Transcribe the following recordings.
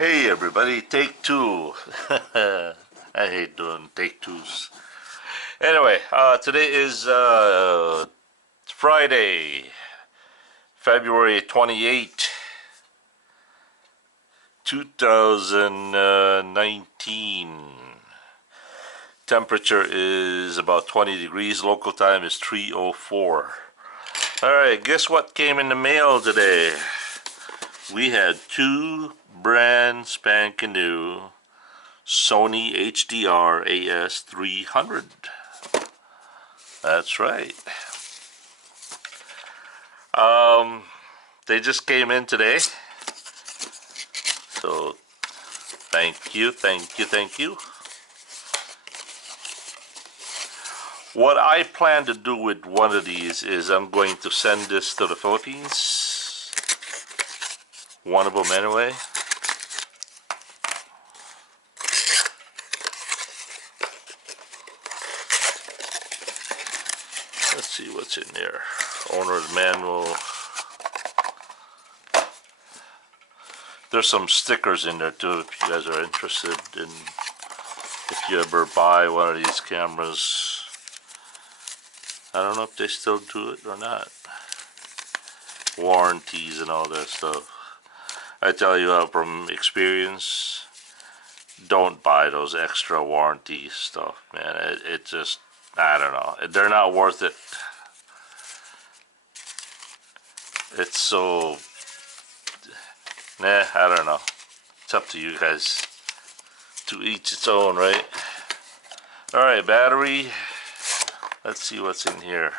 Hey everybody, take two. I hate doing take twos. Anyway, today is Friday, February 28, 2019. Temperature is about 20 degrees. Local time is 3:04. Alright, guess what came in the mail today? We had two brand spanking new Sony HDR AS300. That's right. They just came in today. So thank you. What I plan to do with one of these is I'm going to send this to the Philippines. One of them anyway. Let's see what's in there. Owner's manual. There's some stickers in there too if you guys are interested in, if you ever buy one of these cameras. I don't know if they still do it or not. Warranties and all that stuff. I tell you from experience, don't buy those extra warranty stuff, man. It just, I don't know. They're not worth it. It's so, nah, I don't know. It's up to you guys. To each its own, right? Alright, battery. Let's see what's in here.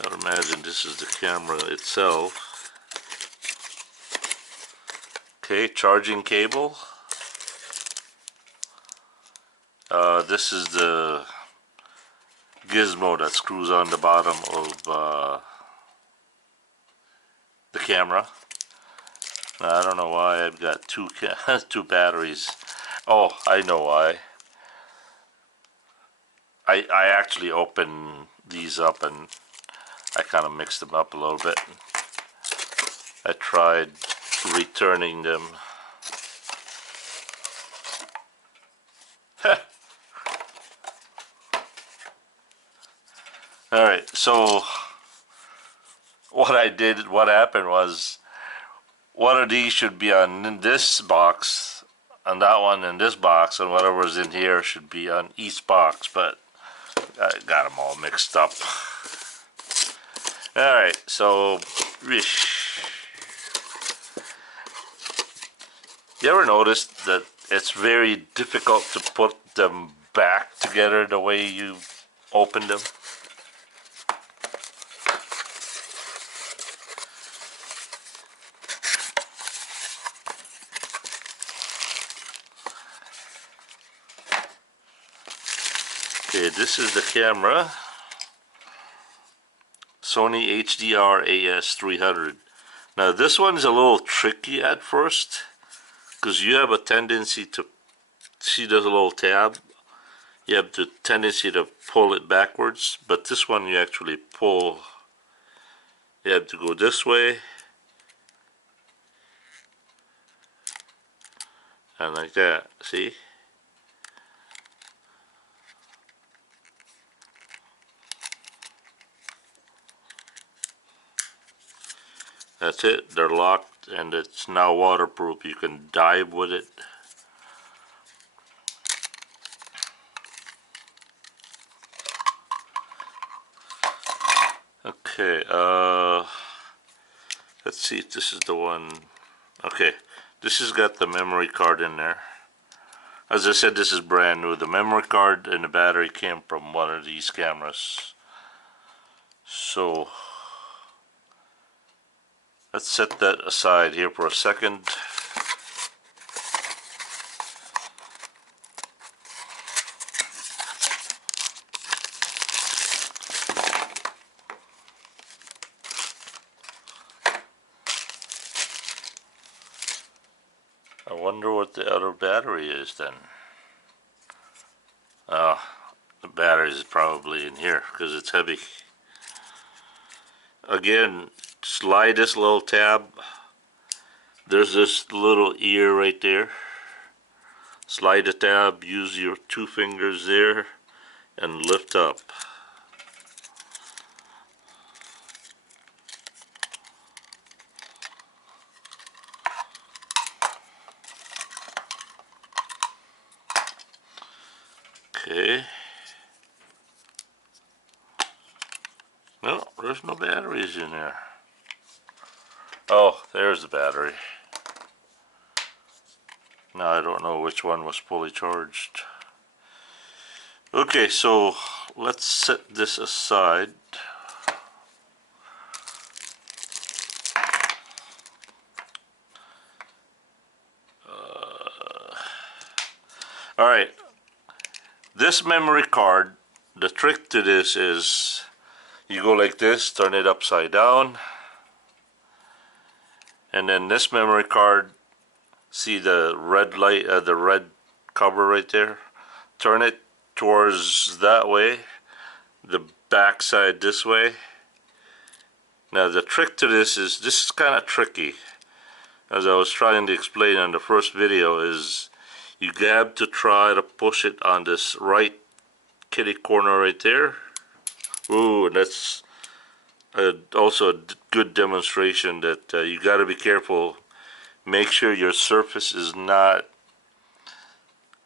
I would imagine this is the camera itself. Okay, charging cable. This is the gizmo that screws on the bottom of the camera. Now, I don't know why I've got two batteries. Oh, I know why. I actually opened these up and I kind of mixed them up a little bit. I tried returning them. Alright, so what happened was, one of these should be on this box, and that one in this box, and whatever's in here should be on each box, but I got them all mixed up. Alright, so you ever noticed that it's very difficult to put them back together the way you opened them? Okay, this is the camera. Sony HDR AS300. Now this one's a little tricky at first because you have a tendency to see the little tab. You have the tendency to pull it backwards, but this one you actually pull. You have to go this way and like that, see? That's it, they're locked and it's now waterproof. You can dive with it. Okay, let's see if this is the one. Okay, this has got the memory card in there. As I said, this is brand new. The memory card and the battery came from one of these cameras. So let's set that aside here for a second. I wonder what the other battery is then. The battery is probably in here because it's heavy. Again, slide this little tab There's this little ear right there. Slide the tab, use your 2 fingers there, and lift up. Okay. No, there's no batteries in there. Oh, there's the battery. Now I don't know which one was fully charged. Okay, so let's set this aside. Alright, this memory card, the trick to this is you go like this, turn it upside down, and then this memory card, see the red light, the red cover right there, turn it towards that way, the back side this way. Now the trick to this is kind of tricky, as I was trying to explain in the first video, is you have to try to push it on this right kitty corner right there. Ooh, and that's also a good demonstration that you got to be careful. Make sure your surface is not,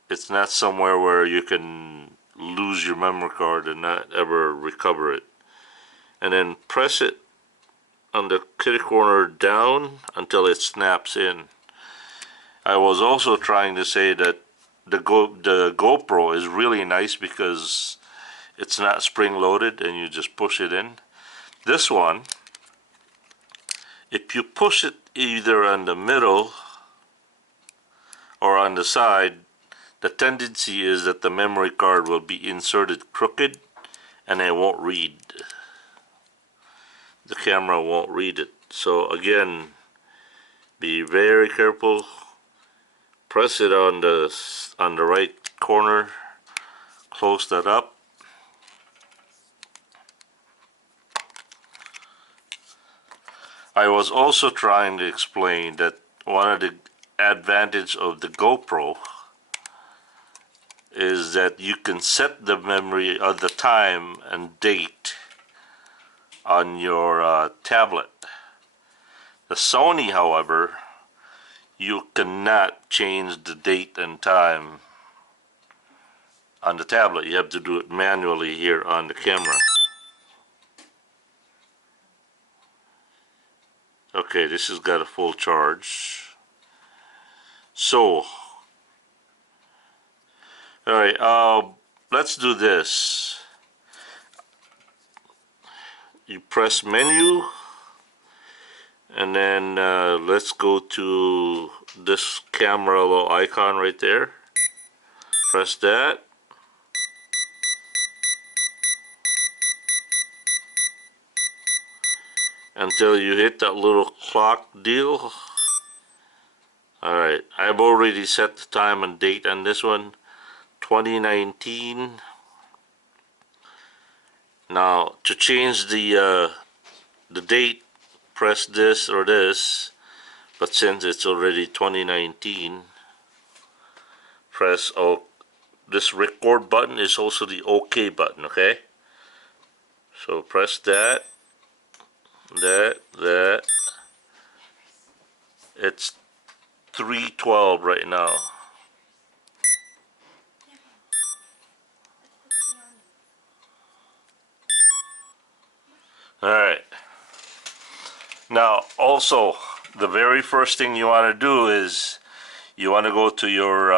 it's not somewhere where you can lose your memory card and not ever recover it. And then press it on the kitty corner down until it snaps in. I was also trying to say that the GoPro is really nice because it's not spring loaded and you just push it in. This one, if you push it either on the middle or on the side, the tendency is that the memory card will be inserted crooked and it won't read. The camera won't read it. So again, be very careful. Press it on the right corner, close that up. I was also trying to explain that one of the advantages of the GoPro is that you can set the memory of the time and date on your tablet. The Sony, however, you cannot change the date and time on the tablet. You have to do it manually here on the camera. Okay, this has got a full charge. So, alright, let's do this. You press menu, and then let's go to this camera little icon right there. Press that. Until you hit that little clock deal. Alright, I've already set the time and date on this one, 2019. Now, to change the date, press this or this, but since it's already 2019, press this record button is also the OK button, okay? So press that. It's 3:12 right now. Alright. Now also, the very first thing you want to do is you want to go to your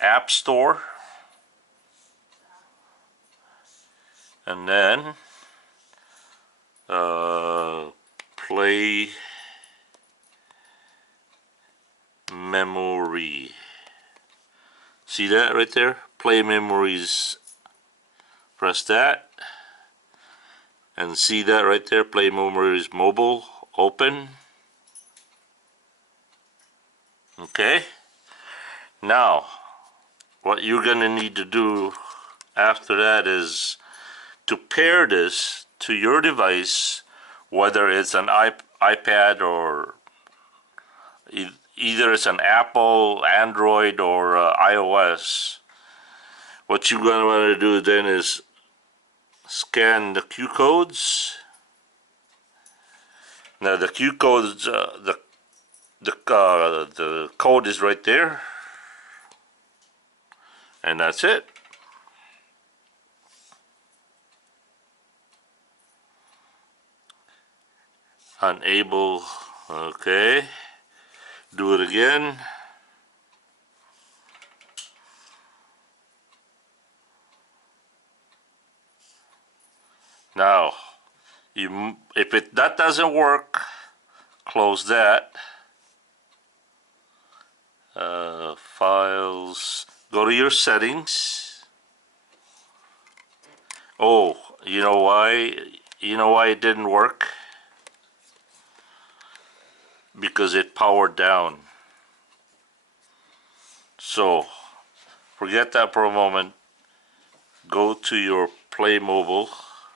app store, and then play memory. See that right there? Play memories. Press that. And see that right there? Play memories mobile. Open. Okay. Now, what you're going to need to do after that is to pair this to your device, whether it's an iPad or either it's an Apple, Android, or iOS. What you're going to want to do then is scan the Q codes. Now the Q codes, the code is right there, and that's it. Unable. Okay. Do it again. Now, if that doesn't work, close that. Files. Go to your settings. Oh, you know why? You know why it didn't work? Because it powered down. So, forget that for a moment. Go to your Play Mobile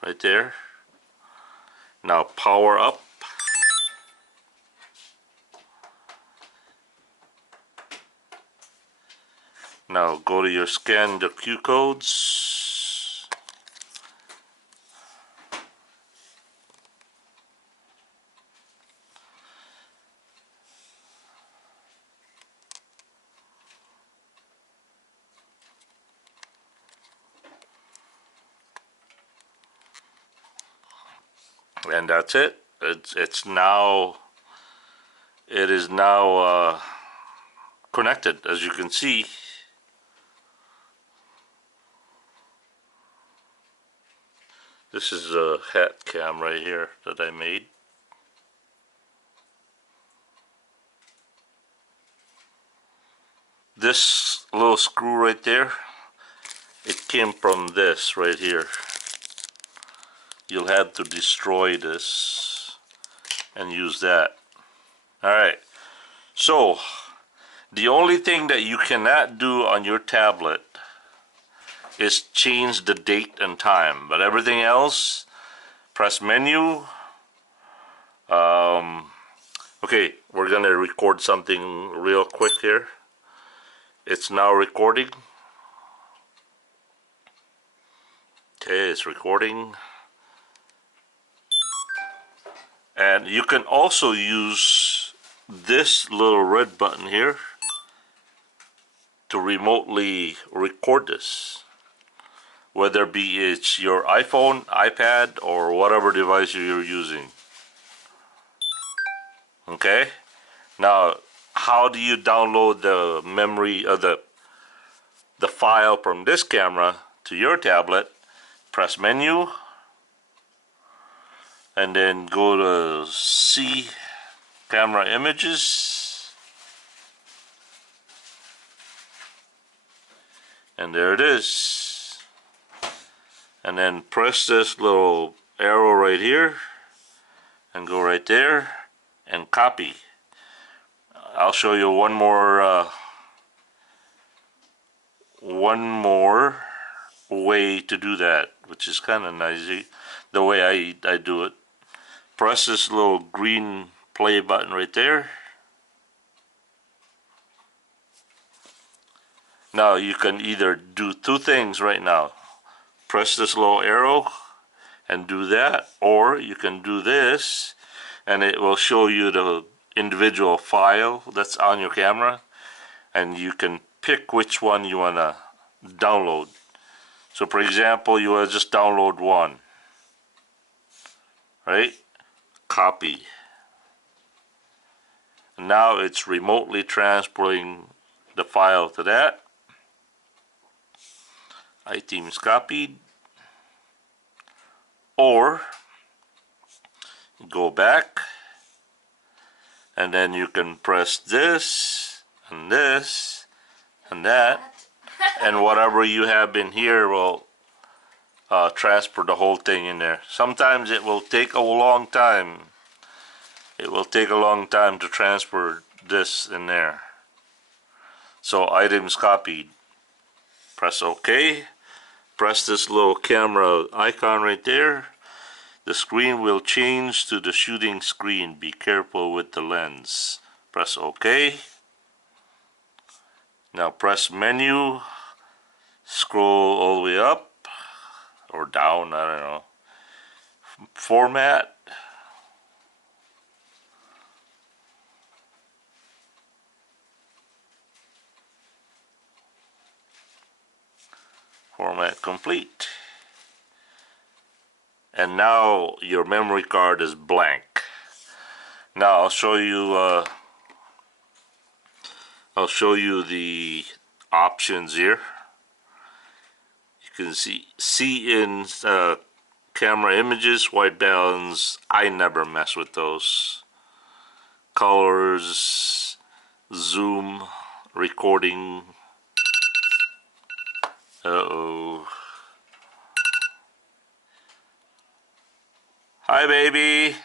right there. Now power up. Now go to your scan the Q codes. And that's it. It is now connected, as you can see. This is a hat cam right here that I made. This little screw right there, it came from this right here. You'll have to destroy this and use that. Alright, so the only thing that you cannot do on your tablet is change the date and time, but everything else, press menu. Okay, we're gonna record something real quick here. It's now recording. Okay, it's recording. And you can also use this little red button here to remotely record this, whether be it's your iPhone, iPad, or whatever device you're using. Okay, now how do you download the memory of the file from this camera to your tablet? Press menu and then go to see camera images, and there it is. And then press this little arrow right here and go right there and copy. I'll show you one more way to do that, which is kind of nice. The way I do it. Press this little green play button right there. Now you can either do two things right now. Press this little arrow and do that, or you can do this and it will show you the individual file that's on your camera, and you can pick which one you want to download. So for example, you want to just download one, right? Copy. Now it's remotely transferring the file to that. Items copied. Or go back and then you can press this and this and that, and whatever you have in here will transfer the whole thing in there. Sometimes it will take a long time. It will take a long time to transfer this in there. So items copied. Press OK. Press this little camera icon right there. The screen will change to the shooting screen. Be careful with the lens. Press OK. Now press menu. Scroll all the way up or down, I don't know. Format. Format complete. And now your memory card is blank. Now I'll show you the options here. You can see in camera images, white balance. I never mess with those. Colors, zoom, recording. Uh-oh. Hi, baby.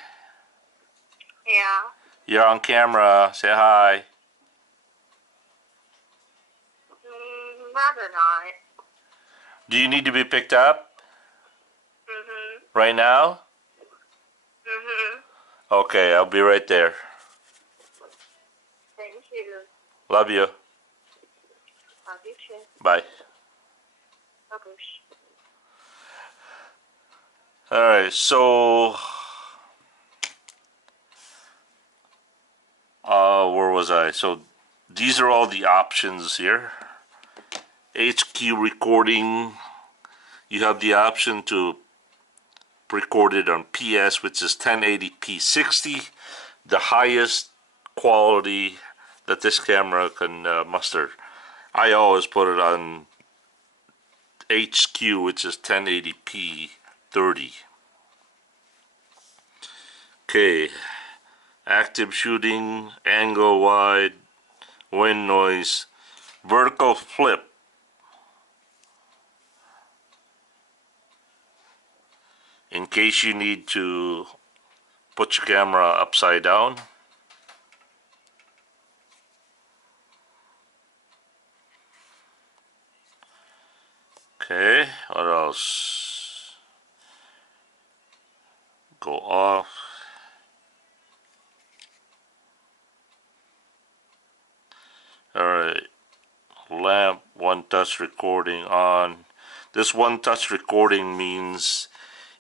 Yeah. You're on camera. Say hi. Rather not. Do you need to be picked up? Mhm. Right now? Mhm. Okay, I'll be right there. Thank you. Love you. Love you too. Bye. Okay. Alright, so where was I? So these are all the options here. HQ recording. You have the option to record it on PS, which is 1080p 60, the highest quality that this camera can muster. I always put it on HQ, which is 1080p 30. Okay, active shooting, angle wide, wind noise, vertical flip. In case you need to put your camera upside down. Okay, what else? Go off. Alright, lamp, one touch recording on. This one touch recording means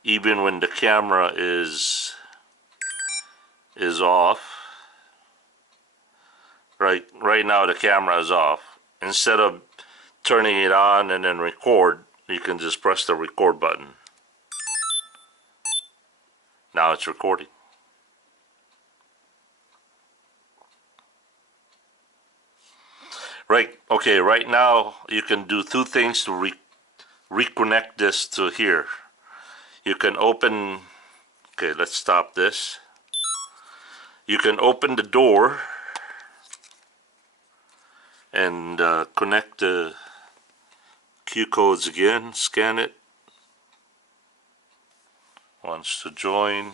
even when the camera is off, right now the camera is off. Instead of turning it on and then record, you can just press the record button. Now it's recording. Okay, right now you can do two things to reconnect this to here. You can open, okay, let's stop this. You can open the door and connect the Q codes again, scan it. Wants to join.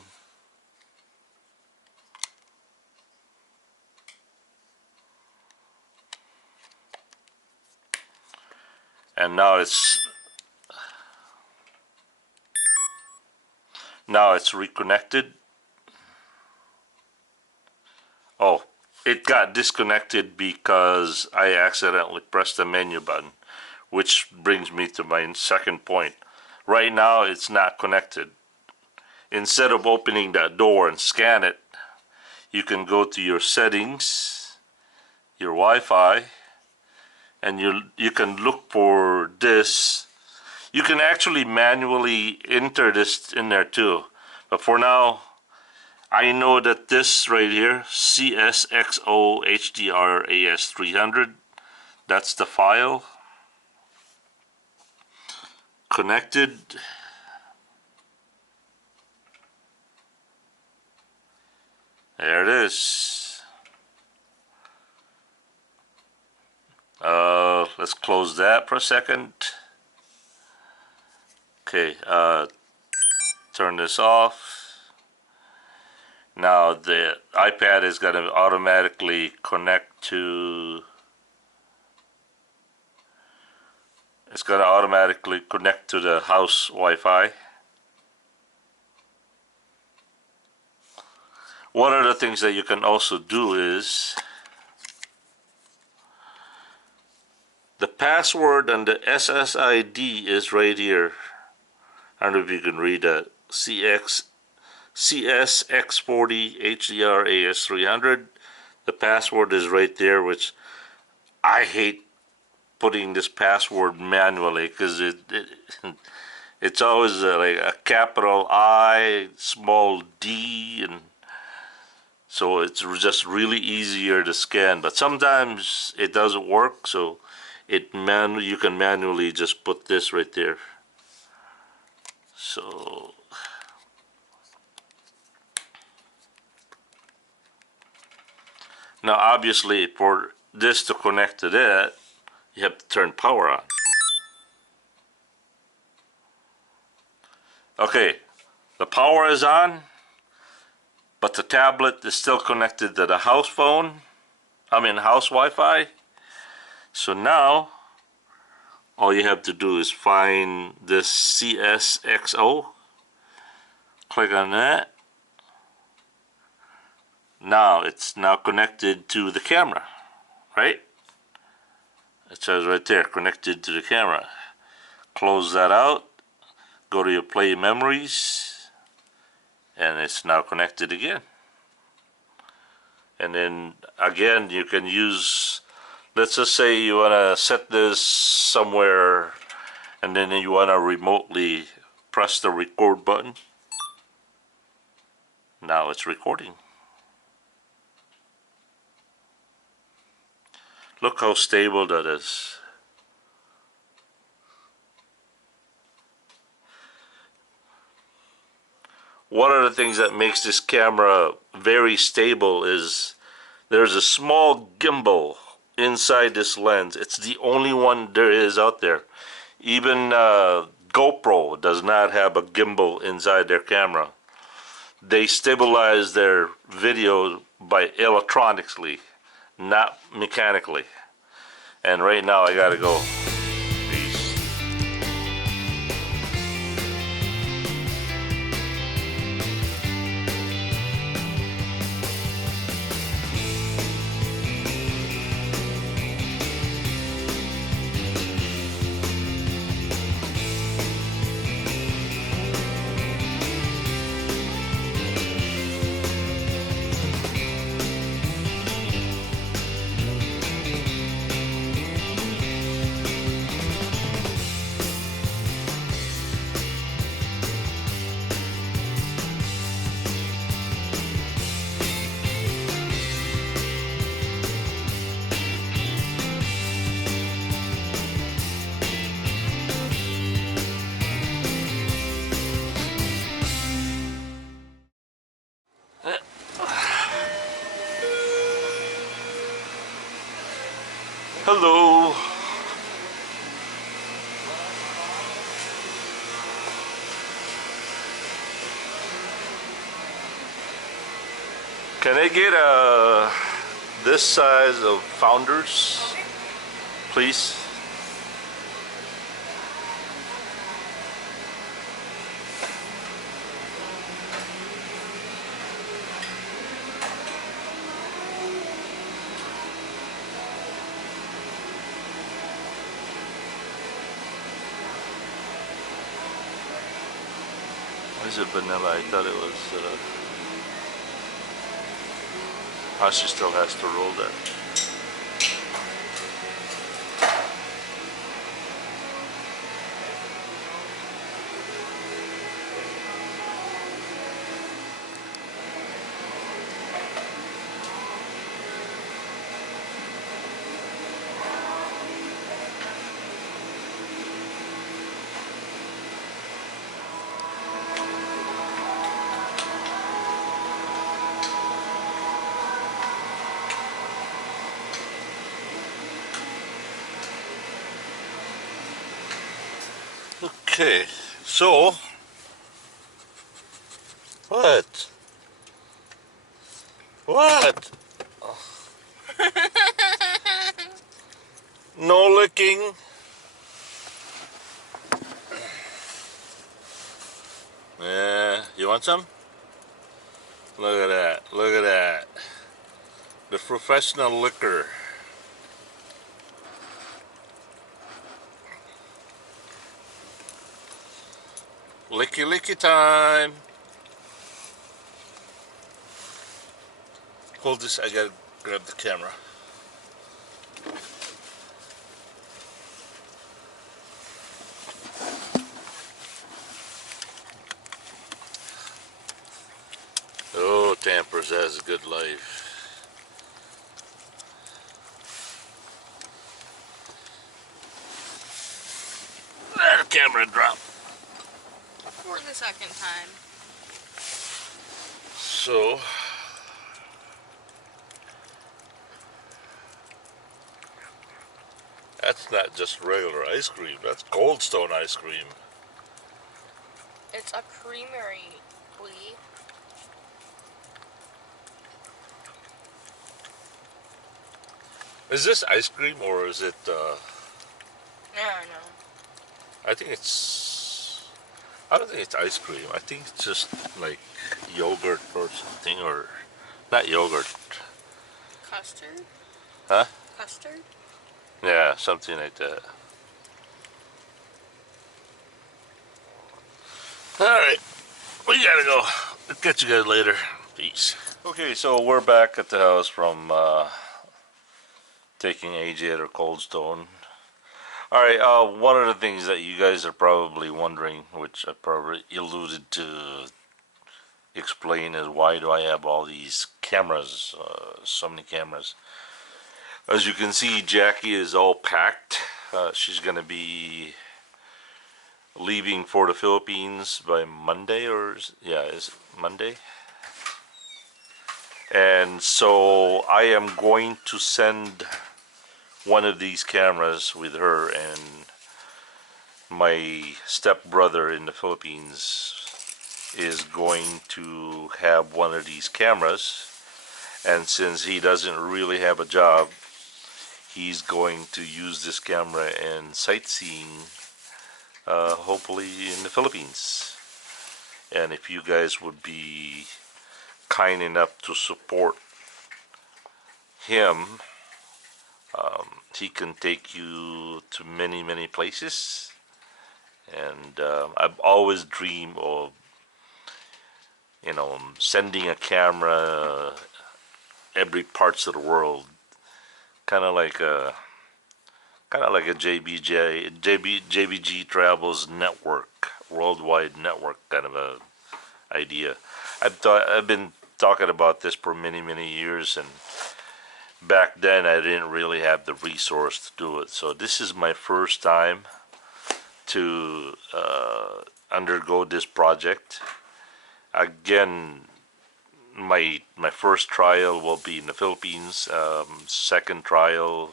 And now it's reconnected. Oh, it got disconnected because I accidentally pressed the menu button, which brings me to my second point. Right now it's not connected. Instead of opening that door and scan it, you can go to your settings, your Wi-Fi, and you can look for this. You can actually manually enter this in there too, but for now I know that this right here, CSXO HDR-AS 300, that's the file. Connected. There it is. Let's close that for a second. Okay, turn this off. Now the iPad is going to automatically connect to, the house Wi-Fi. One of the things that you can also do is the password and the SSID is right here. I don't know if you can read that. CSX40 HDR-AS300. The password is right there, which I hate putting this password manually because it's always like a capital I, small d, and so it's just really easier to scan. But sometimes it doesn't work, so you can manually just put this right there. So now obviously for this to connect to that, you have to turn power on. Okay, the power is on, but the tablet is still connected to the house phone. House Wi-Fi. So now all you have to do is find this CSXO, click on that. Now it's now connected to the camera, right? It says right there, connected to the camera. Close that out, go to your play memories, and it's now connected again. And then again, you can use, let's just say you want to set this somewhere, and then you want to remotely press the record button. Now it's recording. Look how stable that is. One of the things that makes this camera very stable is there's a small gimbal inside this lens. It's the only one there is out there. Even GoPro does not have a gimbal inside their camera. They stabilize their video by electronically, not mechanically. And right now I gotta go. Peace. Hello. Can I get this size of Founders, please? Why is it vanilla? I thought it was. She still has to roll that. Okay, so what? What? No licking. You want some? Look at that. Look at that. The professional liquor. Licky licky time. Hold this. I gotta grab the camera. Oh, Tampers has a good life. The camera dropped. For the second time. So, that's not just regular ice cream. That's Cold Stone ice cream. It's a creamery, Lee. Is this ice cream or is it? I know. I think it's. I don't think it's ice cream. I think it's just like yogurt or something, or not yogurt. Custard? Huh? Custard? Yeah, something like that. Alright, we gotta go. I'll catch you guys later. Peace. Okay, so we're back at the house from taking AJ at her Cold Stone. Alright, one of the things that you guys are probably wondering, which I probably alluded to explain, is why do I have all these cameras, so many cameras. As you can see, Jackie is all packed. She's gonna be leaving for the Philippines by Monday, or yeah, is it Monday? And so I am going to send one of these cameras with her, and my stepbrother in the Philippines is going to have one of these cameras, and since he doesn't really have a job, he's going to use this camera in sightseeing, hopefully in the Philippines. And if you guys would be kind enough to support him, he can take you to many, many places. And I've always dreamed of, sending a camera every parts of the world, kind of like a JBG Travels network, worldwide network kind of a idea. I've been talking about this for many, many years, and back then I didn't really have the resource to do it. So this is my first time to undergo this project. Again, my first trial will be in the Philippines. Second trial,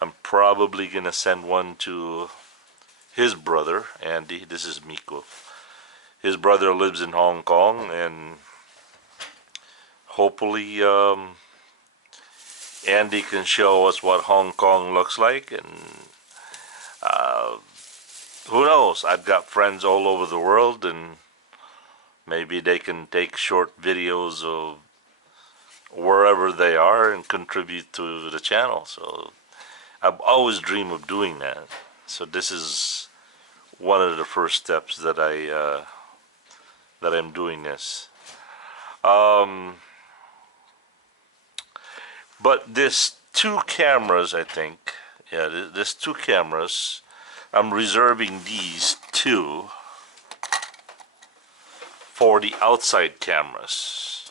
I'm probably gonna send one to his brother, Andy. This is Miko. His brother lives in Hong Kong, and hopefully Andy can show us what Hong Kong looks like. And uh, who knows? I've got friends all over the world, and maybe they can take short videos of wherever they are and contribute to the channel. So I've always dreamed of doing that. So this is one of the first steps that I'm doing this. But this two cameras, I think, yeah, this two cameras, I'm reserving these two for the outside cameras.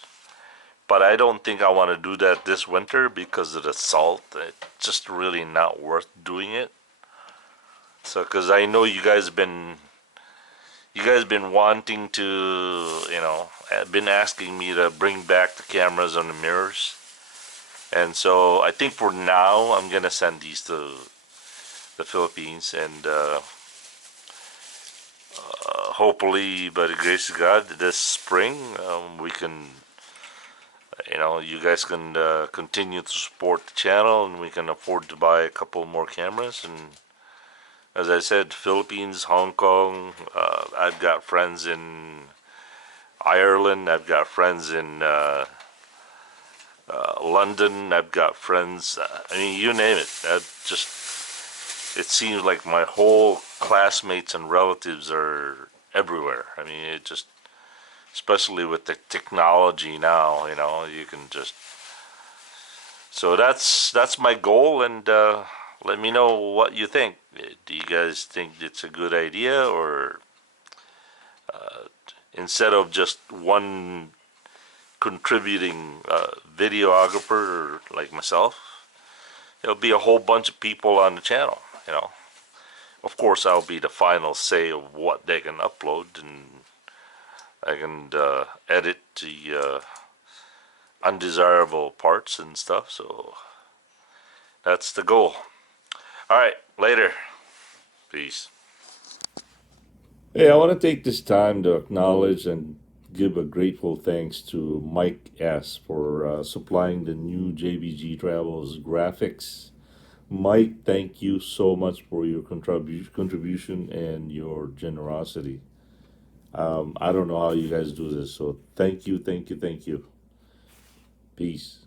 But I don't think I want to do that this winter because of the salt. It's just really not worth doing it. So, because I know you guys been wanting to, been asking me to bring back the cameras on the mirrors. And so I think for now I'm gonna send these to the Philippines, and hopefully by the grace of God this spring we can, you guys can continue to support the channel, and we can afford to buy a couple more cameras. And as I said, Philippines, Hong Kong, I've got friends in Ireland. I've got friends in London. I've got friends. I mean, you name it. It seems like my whole classmates and relatives are everywhere. I mean, it just, especially with the technology now, you can just. So that's my goal, and let me know what you think. Do you guys think it's a good idea, or instead of just one contributing videographer like myself, there'll be a whole bunch of people on the channel, Of course, I'll be the final say of what they can upload, and I can edit the undesirable parts and stuff, so that's the goal. All right, later. Peace. Hey, I want to take this time to acknowledge and give a grateful thanks to Mike S. for supplying the new JBG Travels graphics. Mike, thank you so much for your contribution and your generosity. I don't know how you guys do this, so thank you, thank you, thank you. Peace.